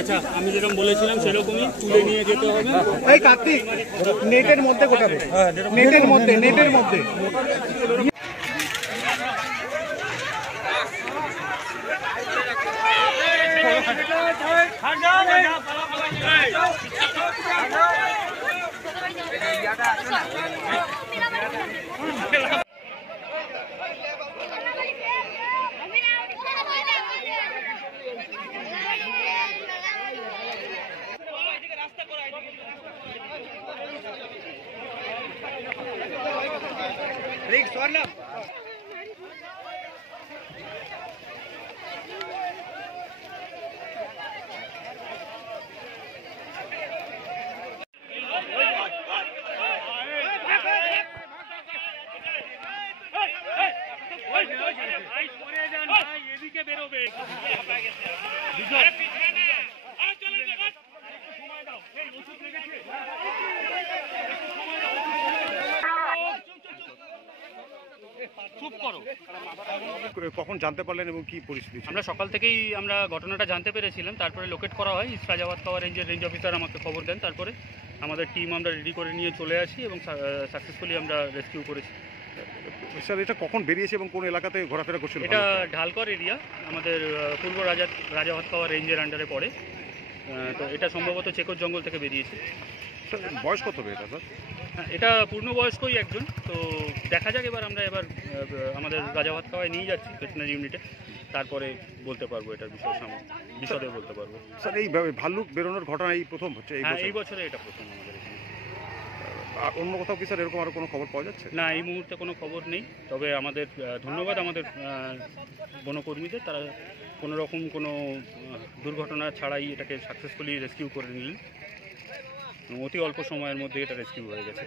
আচ্ছা, আমি যেরকম বলেছিলাম সেরকমই তুলে নিয়ে যেতে হবে। এই কার্তিক নেটের মধ্যে গোটাবে, নেটের মধ্যে কখন জানতে পারলেন এবং কি পরিস্থিতি? আমরা সকাল থেকেই আমরা ঘটনাটা জানতে পেরেছিলাম, তারপরে লোকেট করা হয়। ইস্ট রাজাভাতখাওয়া রেঞ্জের রেঞ্জ অফিসার আমাকে খবর দেন, তারপরে আমাদের টিম আমরা রেডি করে নিয়ে চলে আসি এবং সাকসেসফুলি আমরা রেস্কিউ করেছি। স্যার, এটা কখন বেরিয়েছে এবং কোন এলাকাতে ঘোরাফেরা করছিল? এটা ঢালকর এরিয়া, আমাদের পূর্ব রাজাভাতখাওয়া রেঞ্জের আন্ডারে পড়ে। তো এটা সম্ভবত চেকর জঙ্গল থেকে বেরিয়েছে। স্যার, বয়স কত হবে এটা? স্যার, এটা পূর্ণবয়স্কই একজন। তো দেখা যাক, এবার আমাদের রাজাভাতখাওয়ায় নিয়ে যাচ্ছি ভেটেরিনারি ইউনিটে, তারপরে বলতে পারবো এটার বিশদে বলতে পারবো। স্যার, এই ভাল্লুক বেরোনোর ঘটনা এই প্রথম হচ্ছে? এই বছরে এটা প্রথম আমাদের এখানে। অন্য কোথাও কি স্যার এরকম আরও কোনো খবর পাওয়া যাচ্ছে? না, এই মুহূর্তে কোনো খবর নেই। তবে আমাদের ধন্যবাদ আমাদের বনকর্মীদের, তারা কোনো রকম কোনো দুর্ঘটনা ছাড়াই এটাকে সাকসেসফুলি রেস্কিউ করে নিলেন। অতি অল্প সময়ের মধ্যে এটা রেস্কিউ হয়ে গেছে।